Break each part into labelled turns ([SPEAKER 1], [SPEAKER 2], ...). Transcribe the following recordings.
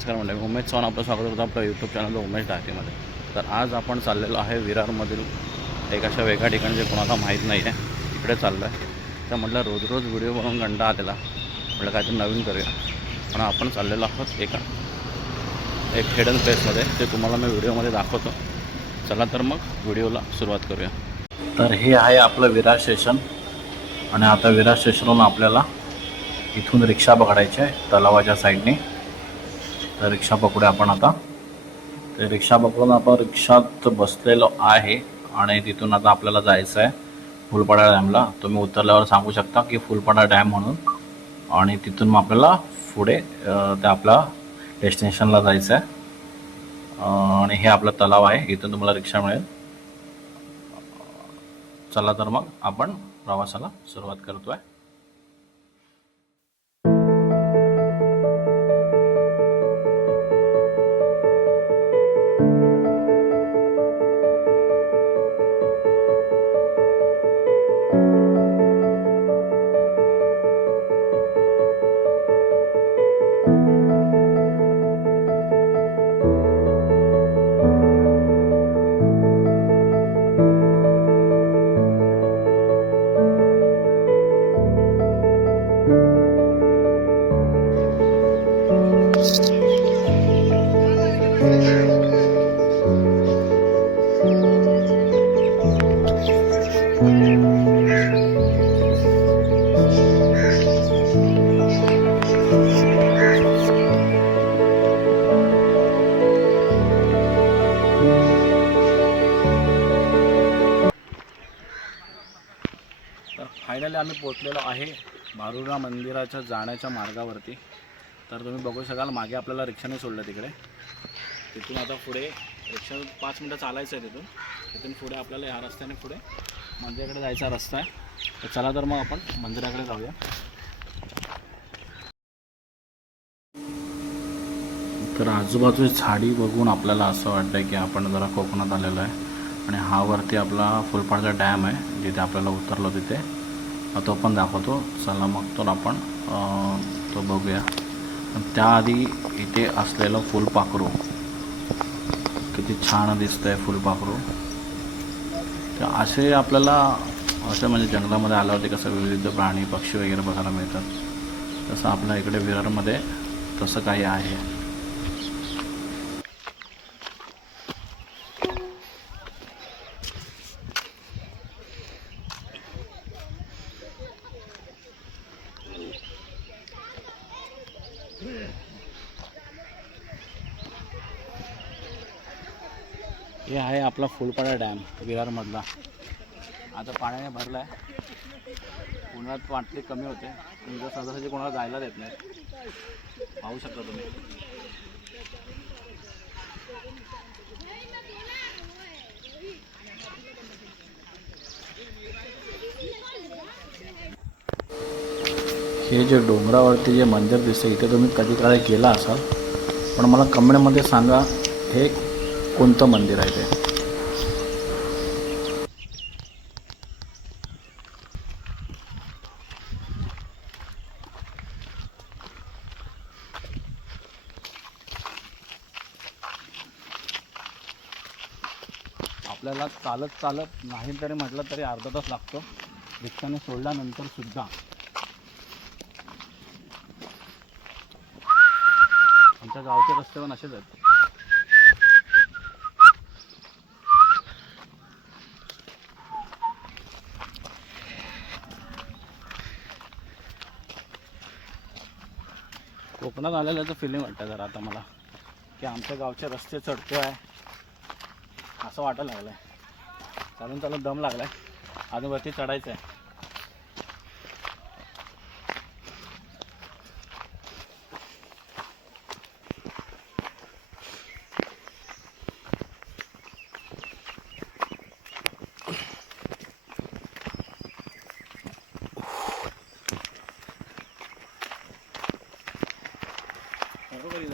[SPEAKER 1] नमस्कार म्हणजे उमेश चव्हाण आपलं स्वागत होतं आपलं यूट्यूब चॅनल उमेश डायरीमध्ये तर आज आपण चाललेलो आहे विरारमधील एक अशा वेगळ्या ठिकाणी जे कोणाला माहीत नाही आहे तिकडे चाललं आहे तर म्हटलं रोज रोज व्हिडिओ बनवून गंडा आलेला. म्हटलं काहीतरी नवीन करूया. पण आपण चाललेलो आहोत एका एक हिडन प्लेसमध्ये ते तुम्हाला मी व्हिडिओमध्ये दाखवतो. चला तर मग व्हिडिओला सुरुवात करूया. तर हे आहे आपलं विरार स्टेशन आणि आता विरार स्टेशनवरून आपल्याला इथून रिक्षा पकडायची आहे तलावाच्या साईडने तर रिक्षा पकडूया आपण आता. ते रिक्षा पकडून आपण रिक्षात बसलेलो आहे आणि तिथून आता आपल्याला जायचं आहे फुलपाडा डॅमला. तुम्ही उतरल्यावर सांगू शकता की फुलपाडा डॅम म्हणून. आणि तिथून मग आपल्याला पुढे त्या आपल्या डेस्टिनेशनला जायचं आहे आणि हे आपलं तलाव आहे. इथून तुम्हाला रिक्षा मिळेल. चला तर मग आपण प्रवासाला सुरुवात करतो आहे फायनली आम्ही पोचलेलो आहे मारुरा मंदिराच्या जाण्याच्या मार्गावरती. तर तुम्ही बघू शकाल मागे आपल्याला रिक्षाने सोडलं तिकडे. तिथून आता पुढे रिक्षा पाच मिनटं चालायचं आहे तिथून. तिथून पुढे आपल्याला ह्या रस्त्याने पुढे मंदिराकडे जायचा रस्ता आहे. तर चला तर मग आपण मंदिराकडे जाऊया. तर आजूबाजूची झाडी बघून आपल्याला असं वाटतं की आपण जरा कोकणात आलेलो आहे. आणि हा वरती आपला फुलपाडचा डॅम आहे जिथे आपल्याला उतरलो तिथे. तो पण दाखवतो. चला मग तो आपण तो बघूया. पण त्याआधी इथे असलेलं फुलपाखरू. किती छान दिसतंय फुलपाखरू तर असे आपल्याला असं म्हणजे जंगलामध्ये आल्यावरती कसं विविध प्राणी पक्षी वगैरे बघायला मिळतात. तसं आपल्या इकडे विरारमध्ये तसं काही आहे. हे आहे आपला फुलपाडा डॅम विरारमधला आता पाण्याने भरला आहे उन्हाळ्यात वाटली कमी होते. तुमच्या सहजासहजी कोणाला जायला देत नाही पाहू शकता तुम्ही. हे जे डोंगरावरती जे मंदिर दिसते इथे तुम्ही कधी काळी गेला असाल पण मला कमेंटमध्ये सांगा हे कोणतं मंदिर आहे ते? आपल्याला चालत चालत नाही तरी म्हटलं तरी अर्धा तास लागतो. रिक्षाने सोडल्यानंतर सुद्धा. आमच्या गावचे रस्ते पण असेच आहेत. कोकणात आलेल्याचं फिलिंग वाटतं जरा आता मला. की आमच्या गावचे रस्ते चढतो आहे असं वाटायला लागलं आहे चालून चालून दम लागला आहे अजून वरती चढायचं आहे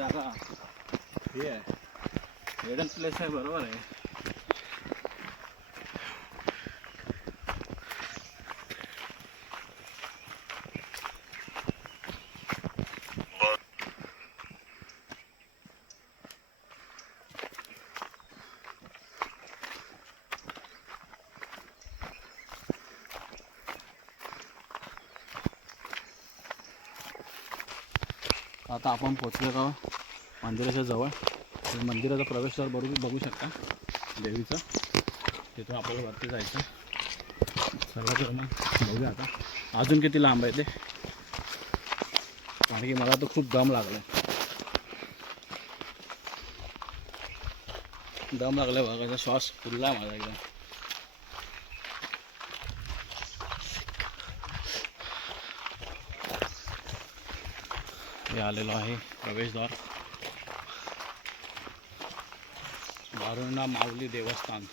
[SPEAKER 1] आता जागा हे आहे. हेडन प्लेस आहे बरोबर आहे. आता आपण पोचलो का? मंदिराच्या जवळ. मंदिराचा प्रवेशद्वार बरोबर बघू शकता. देवीचं. तिथून आपल्याला वरती जायचं. चला तर मग बघूया आता. अजून किती लांब आहे ते? कारण की मला तर खूप दम लागला दम लागला बघायचा श्वास फुलला माझा एकदम. इथे आलेलो आहे प्रवेशद्वार. वारुणा माऊली देवस्थान.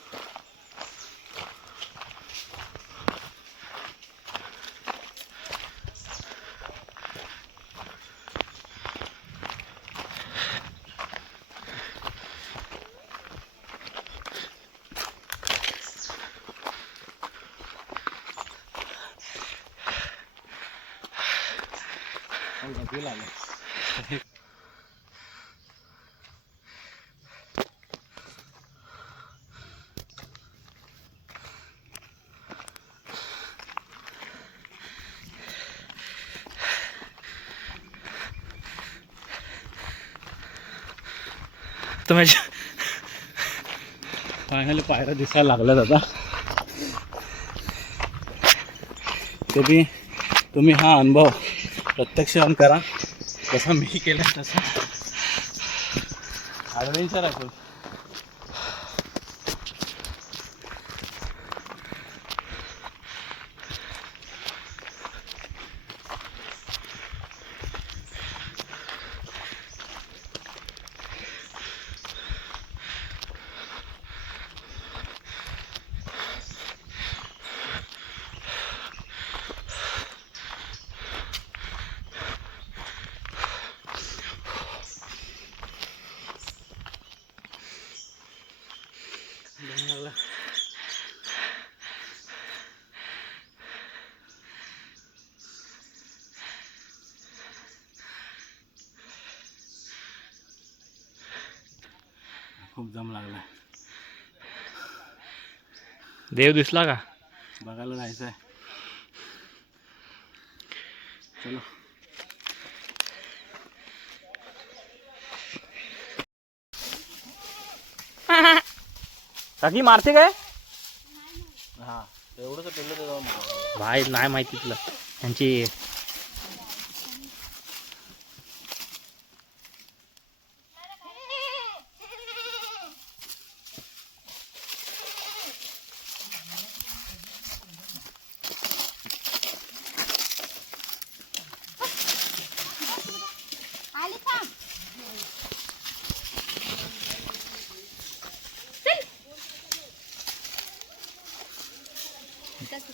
[SPEAKER 1] हो,
[SPEAKER 2] बिल
[SPEAKER 1] फायनली पायऱ्या दिसायला लागल्यात आता. तुम्ही तुम्ही हा अनुभव प्रत्यक्ष करा. जसा मी केला तसा? ॲडव्हेंचर आहे खूप खूप दम लागला
[SPEAKER 2] देव दिसला का?
[SPEAKER 1] बघायला जायचं आहे चलो.
[SPEAKER 2] काकी मारते काय?
[SPEAKER 1] हां एवढंच पेलं तर.
[SPEAKER 2] भाई नाही माहिती तुला. त्यांची
[SPEAKER 3] ঠিক আছে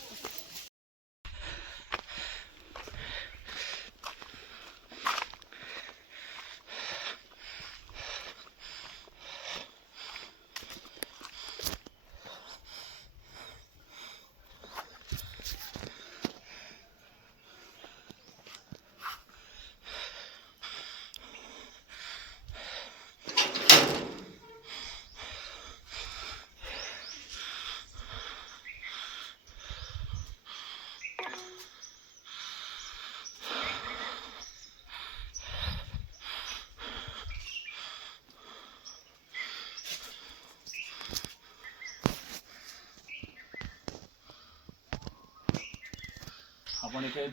[SPEAKER 1] आपण इथे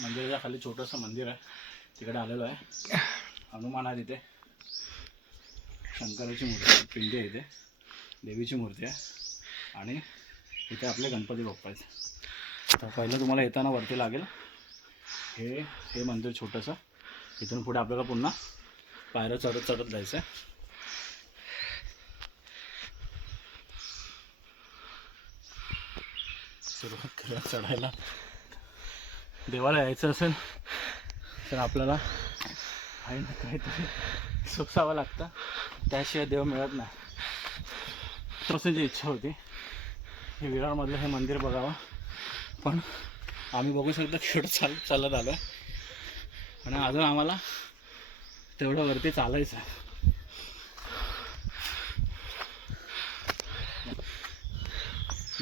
[SPEAKER 1] मंदिराच्या खाली छोटंसं मंदिर आहे. तिकडे आलेलो आहे. हनुमान आहे तिथे. शंकराची मूर्ती पिंडी आहे इथे. देवीची मूर्ती आहे. आणि इथे आपले गणपती बाप्पा आहेत. तर पहिलं तुम्हाला येताना वरती लागेल. हे हे मंदिर छोटंसं. इथून पुढे आपल्याला पुन्हा पायऱ्या चढत चढत जायचं आहे सुरुवात करा चढायला. देवाला यायचं असेल तर आपल्याला काही ना काहीतरी सुखसावं लागतं. त्याशिवाय देव मिळत नाही. तसं इच्छा होती. हे विरारमधलं हे मंदिर बघावं. पण आम्ही बघू शकतो खेळ चाल चालत आलो आहे आणि अजून आम्हाला तेवढं वरती चालायचं आहे.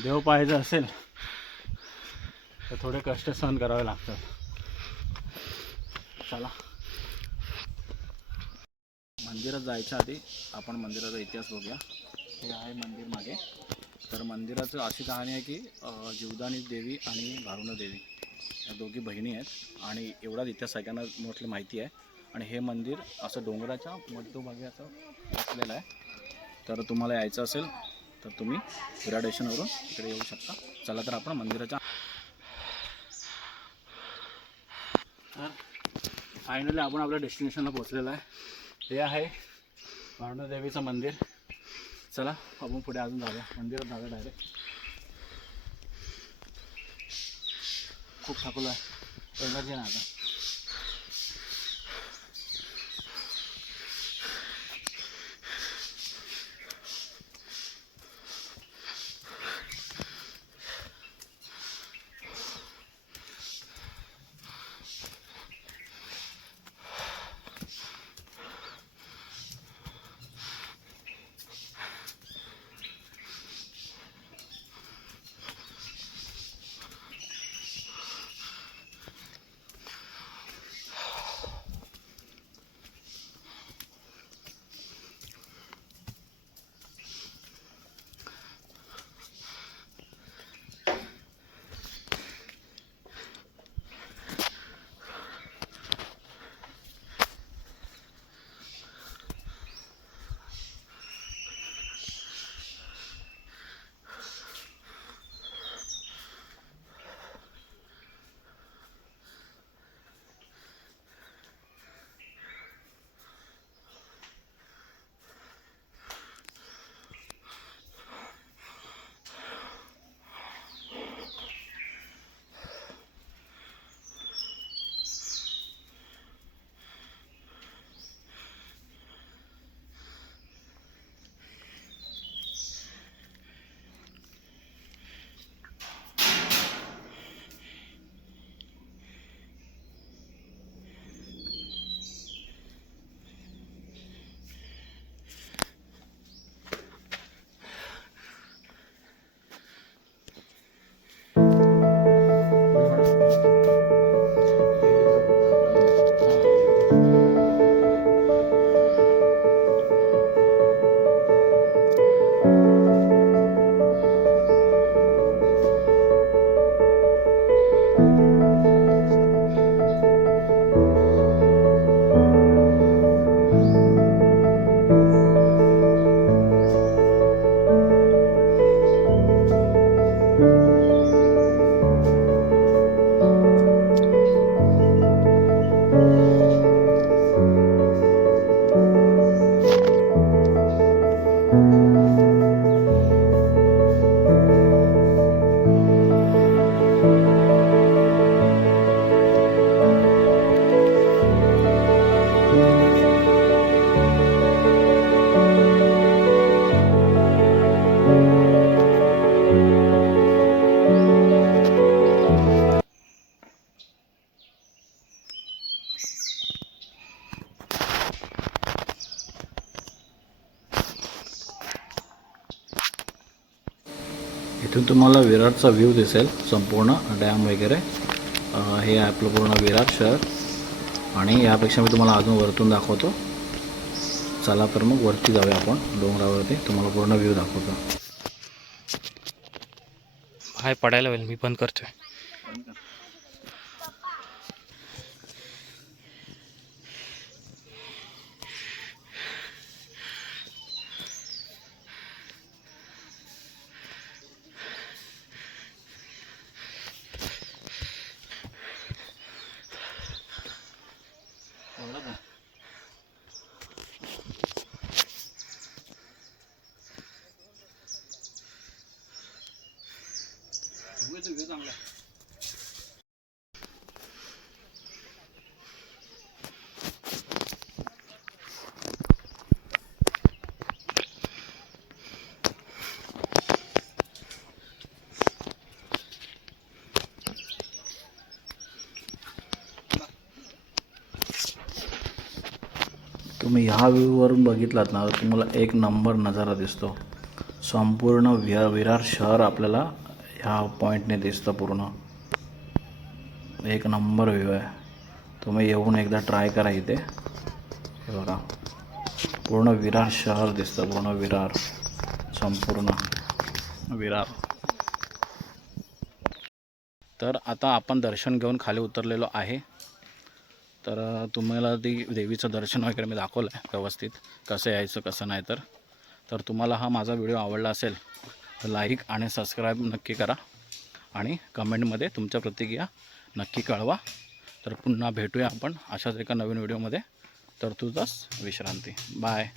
[SPEAKER 1] देव पाहायचं असेल तर थोडे कष्ट सहन करावे लागतात. चला. मंदिरात जायच्या आधी आपण मंदिराचा इतिहास बघूया. हे आहे मंदिर मागे. तर मंदिराचं अशी कहाणी आहे की जीवदानी देवी आणि भारुणा देवी या दोघी बहिणी आहेत आणि एवढाच इतिहास सगळ्यांना मोठली माहिती आहे. आणि हे मंदिर असं डोंगराच्या मध्यभागी असं असलेलं आहे. तर तुम्हाला यायचं असेल तर तुम्ही विराडेशनवरून इकडे येऊ शकता. चला तर आपण मंदिराच्या तर फायनली आपण आपल्या डेस्टिनेशनला पोहोचलेलो आहे. हे आहे भारुणा मंदिर. चला आपण पुढे अजून जाऊया. मंदिरात जाऊया डायरेक्ट खूप थकलो आहे एनर्जी नाही आता. इथून तुम्हाला विराटचा व्ह्यू दिसेल संपूर्ण डॅम वगैरे. हे आहे आपलं पूर्ण विराट शहर. आणि यापेक्षा मी तुम्हाला अजून वरतून दाखवतो. चला तर मग वरती जाऊया आपण डोंगरावरती. तुम्हाला पूर्ण व्ह्यू दाखवतो.
[SPEAKER 2] हाय पडायला होईल मी बंद करतोय.
[SPEAKER 1] तुम्ही ह्या व्ह्यूवरून बघितलात ना तुम्हाला एक नंबर नजारा दिसतो. संपूर्ण विहार विरार शहर आपल्याला ह्या पॉईंटने दिसतं पूर्ण. एक नंबर व्ह्यू आहे. तुम्ही येऊन एकदा ट्राय करा इथे. हे बघा. पूर्ण विरार शहर दिसतं पूर्ण विरार. संपूर्ण विरार. तर आता आपण दर्शन घेऊन खाली उतरलेलो आहे. तर तुम्हाला ती देवीचं दर्शन वगैरे मी दाखवलं आहे व्यवस्थित कसं यायचं कसं नाही तर. तर तुम्हाला हा माझा व्हिडिओ आवडला असेल तर लाईक आणि सबस्क्राईब नक्की करा आणि कमेंटमध्ये तुमच्या प्रतिक्रिया नक्की कळवा. तर पुन्हा भेटूया आपण अशाच एका नवीन व्हिडिओमध्ये. तर तुझंच विश्रांती. बाय.